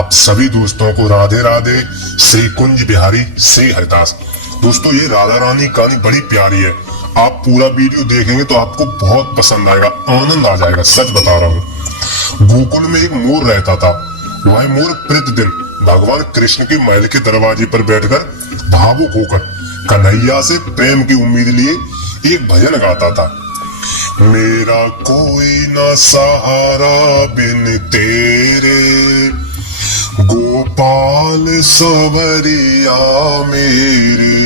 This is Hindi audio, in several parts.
आप सभी दोस्तों को राधे राधे। श्री कुंज बिहारी श्री हरिदास। दोस्तों ये राधा रानी कहानी बड़ी प्यारी है। आप पूरा वीडियो देखेंगे तो आपको बहुत पसंद आएगा, आनंद आ जाएगा, सच बता रहा हूँ। गोकुल में एक मोर रहता था। वह मोर प्रतिदिन भगवान कृष्ण के महल के दरवाजे पर बैठकर भावुक होकर कन्हैया से प्रेम की उम्मीद लिए एक भजन गाता था। मेरा कोई ना सहारा बिन तेरे, गोपाल सवरिया मेरे।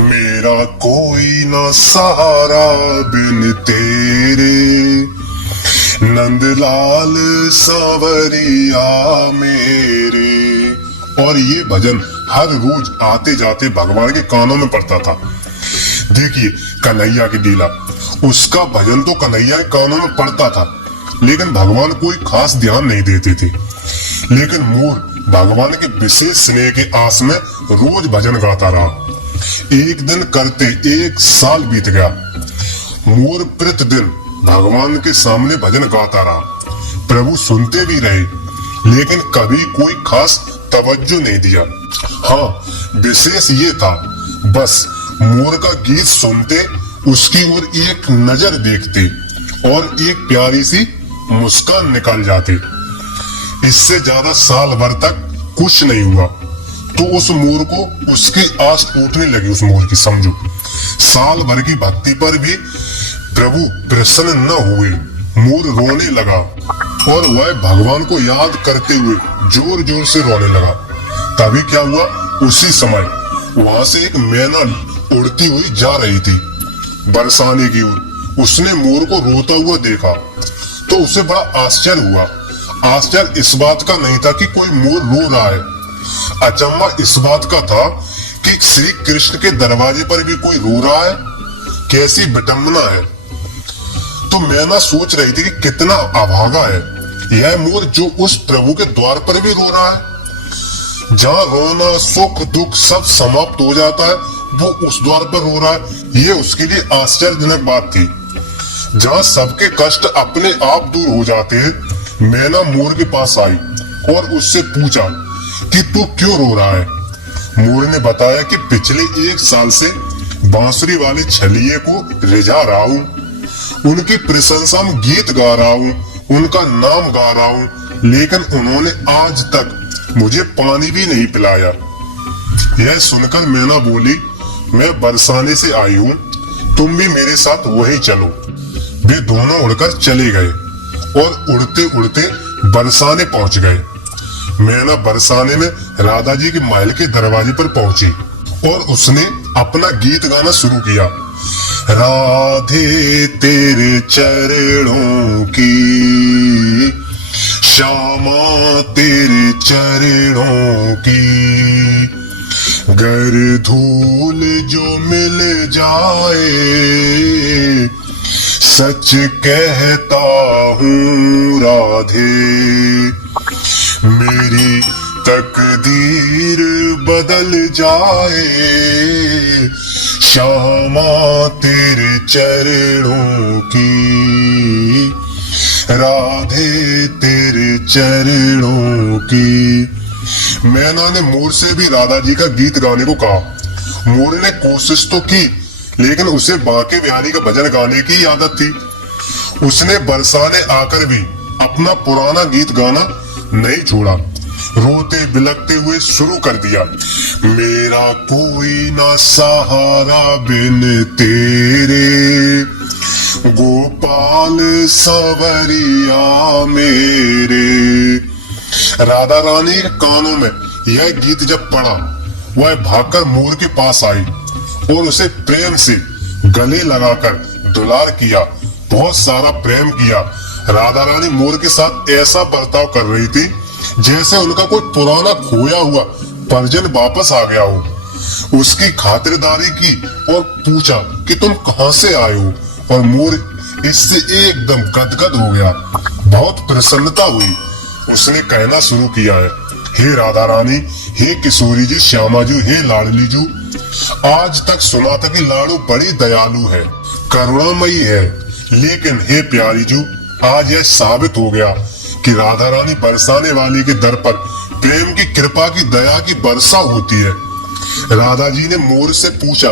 मेरा कोई ना सहारा बिन तेरे, नंदलाल सवरिया मेरे। और ये भजन हर रोज आते जाते भगवान के कानों में पड़ता था। देखिए कन्हैया की लीला, उसका भजन तो कन्हैया के कानों में पड़ता था, लेकिन भगवान कोई खास ध्यान नहीं देते थे। लेकिन मोर भगवान के विशेष स्नेह के आस में रोज भजन गाता रहा। एक दिन करते 1 साल बीत गया। मोर प्रतिदिन भगवान के सामने भजन गाता रहा। प्रभु सुनते भी रहे, लेकिन कभी कोई खास तवज्जो नहीं दिया। हाँ, विशेष ये था, बस मोर का गीत सुनते, उसकी ओर एक नजर देखते और एक प्यारी सी मुस्कान निकल जाते। इससे ज्यादा साल भर तक कुछ नहीं हुआ तो उस मोर को उसकी आस टूटने लगी। उस मोर की, समझो, साल भर की भक्ति पर भी प्रभु प्रसन्न न हुए। मोर रोने लगा और वह भगवान को याद करते हुए जोर जोर से रोने लगा। तभी क्या हुआ, उसी समय वहां से एक मैना उड़ती हुई जा रही थी बरसाने की ओर। उसने मोर को रोता हुआ देखा तो उसे बड़ा आश्चर्य हुआ। आश्चर्य इस बात का नहीं था कि कोई मोर रो रहा है, अचंभा इस बात का था कि श्री कृष्ण के दरवाजे पर भी कोई रो रहा है। कैसी विडंबना है। तो मैना सोच रही थी कि कितना अभागा है यह मोर, जो उस प्रभु के द्वार पर भी रो रहा है। जहां रोना सुख दुख सब समाप्त हो जाता है, वो उस द्वार पर रो रहा है। ये उसके लिए आश्चर्यजनक बात थी। जहां सबके कष्ट अपने आप दूर हो जाते हैं, मैना मोर के पास आई और उससे पूछा कि तू क्यों रो रहा है। मोर ने बताया कि पिछले 1 साल से बांसुरी वाले छलिए को रिझा रहा हूँ, उनकी प्रशंसा में गीत गा रहा हूँ, उनका नाम गा रहा हूँ, लेकिन उन्होंने आज तक मुझे पानी भी नहीं पिलाया। यह सुनकर मैना बोली, मैं बरसाने से आई हूँ, तुम भी मेरे साथ वहीं चलो। वे दोनों उड़कर चले गए और उड़ते उड़ते बरसाने पहुंच गए। मैना बरसाने में राधा जी के महल के दरवाजे पर पहुंची और उसने अपना गीत गाना शुरू किया। राधे तेरे चरणों की, श्यामा तेरे चरणों की, गर धूल जो मिल जाए, सच कहता हूँ राधे, मेरी तकदीर बदल जाए, श्यामा तेरे चरणों की, राधे तेरे चरणों की। मैना ने मोर से भी राधा जी का गीत गाने को कहा। मोर ने कोशिश तो की, लेकिन उसे बांके बिहारी का भजन गाने की आदत थी। उसने बरसाने आकर भी अपना पुराना गीत गाना नहीं छोड़ा। रोते बिलखते हुए शुरू कर दिया, मेरा कोई ना सहारा बिन तेरे, गोपाल सवरिया मेरे। राधा रानी के कानों में यह गीत जब पड़ा, वह भागकर मोर के पास आई और उसे प्रेम से गले लगाकर दुलार किया, बहुत सारा प्रेम किया। राधा रानी मोर के साथ ऐसा बर्ताव कर रही थी जैसे उनका कोई पुराना खोया हुआ परिजन वापस आ गया हो। उसकी खातिरदारी की और पूछा कि तुम कहां से आए हो, और मोर इससे एकदम गदगद हो गया। बहुत प्रसन्नता हुई। उसने कहना शुरू किया है, हे राधा रानी, हे किशोरी जी, श्यामा जी, हे लाडली जी, आज तक सुना था कि लाडू बड़ी दयालु है, करुणामयी है, लेकिन हे प्यारी जी, आज यह साबित हो गया कि राधा रानी बरसाने वाले के दर पर प्रेम की, कृपा की, दया की वर्षा होती है। राधा जी ने मोर से पूछा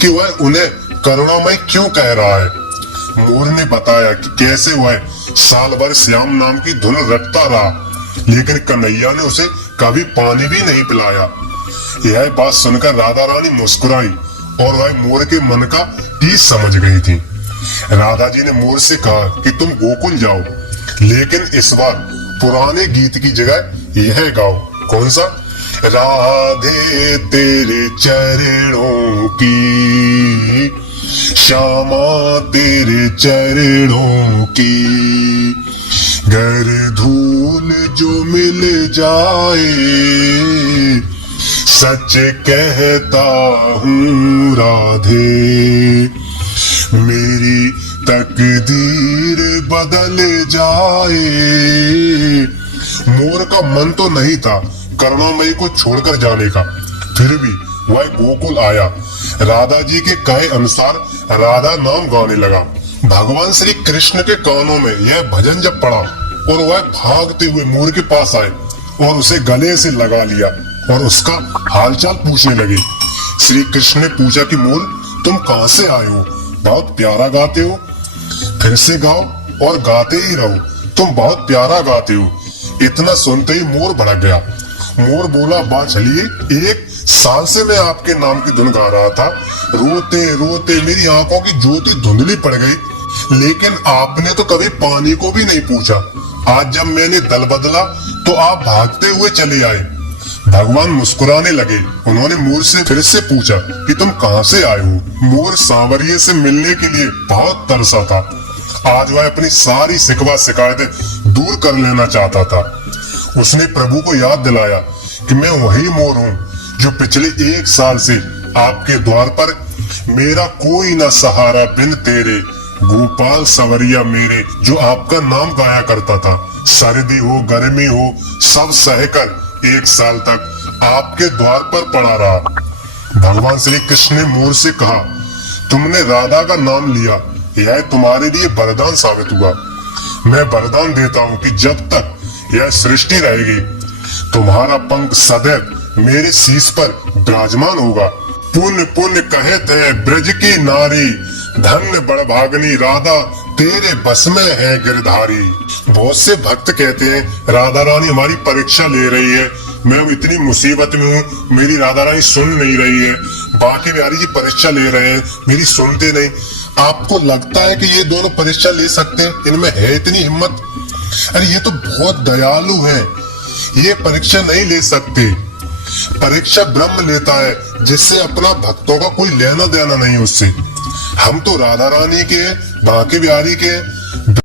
कि वह उन्हें करुणामय क्यों कह रहा है। मोर ने बताया कि कैसे वह साल भर श्याम नाम की धुन रटता रहा, लेकिन कन्हैया ने उसे कभी पानी भी नहीं पिलाया। यह बात सुनकर राधा रानी मुस्कुराई और वह मोर के मन का टीस समझ गई थी। राधा जी ने मोर से कहा कि तुम गोकुल जाओ, लेकिन इस बार पुराने गीत की जगह यह गाओ। कौन सा? राधे तेरे चरणों की, श्यामा तेरे चरणों की, घर धूल जो मिल जाए, सच कहता हूँ राधे, मेरी तकदीर बदल जाए। मोर का मन तो नहीं था करुणामयी को छोड़कर जाने का, फिर भी वह गोकुल आया। राधा जी के कहे अनुसार राधा नाम गाने लगा। भगवान श्री कृष्ण के कानों में यह भजन जब पड़ा और वह भागते हुए मोर के पास आए और उसे गले से लगा लिया और उसका हालचाल पूछने लगे। श्री कृष्ण ने पूछा कि मोर, तुम कहां से आए हो? बहुत प्यारा गाते हो, फिर से गाओ और गाते ही रहो, तुम बहुत प्यारा गाते हो। इतना सुनते ही मोर भड़क गया। मोर बोला, बात चलिए, 1 साल से मैं आपके नाम की धुन गा रहा था, रोते रोते मेरी आंखों की ज्योति धुंधली पड़ गई, लेकिन आपने तो कभी पानी को भी नहीं पूछा। आज जब मैंने दल बदला तो आप भागते हुए चले आए। भगवान मुस्कुराने लगे। उन्होंने मोर से फिर से पूछा कि तुम कहां से आए हो? मोर सांवरिये से मिलने के लिए बहुत तरसा था। आज वह अपनी सारी शिकवा शिकायतें दूर कर लेना चाहता था। उसने प्रभु को याद दिलाया कि मैं वही मोर हूँ जो पिछले 1 साल से आपके द्वार पर, मेरा कोई न सहारा बिन तेरे, गोपाल सवरिया मेरे, जो आपका नाम गाया करता था। सर्दी हो गर्मी हो सब सहकर 1 साल तक आपके द्वार पर पड़ा रहा। भगवान श्री कृष्ण ने मोर से कहा, तुमने राधा का नाम लिया, यह तुम्हारे लिए वरदान साबित हुआ। मैं वरदान देता हूँ कि जब तक यह सृष्टि रहेगी, तुम्हारा पंख सदैव मेरे शीश पर विराजमान होगा। पुण्य पुण्य कहते हैं ब्रज की नारी, धन्य बड़भागनी राधा तेरे बस में है गिरधारी। बहुत से भक्त कहते हैं राधा रानी हमारी परीक्षा ले रही है, मैं इतनी मुसीबत में हूँ, मेरी राधा रानी सुन नहीं रही है। बाकी बिहारी जी परीक्षा ले रहे हैं, मेरी सुनते नहीं। आपको लगता है कि ये दोनों परीक्षा ले सकते हैं? इनमें है इतनी हिम्मत? अरे ये तो बहुत दयालु है, ये परीक्षा नहीं ले सकते। परीक्षा ब्रह्म लेता है, जिससे अपना भक्तों का कोई लेना देना नहीं उससे। हम तो राधा रानी के, बांके बिहारी के,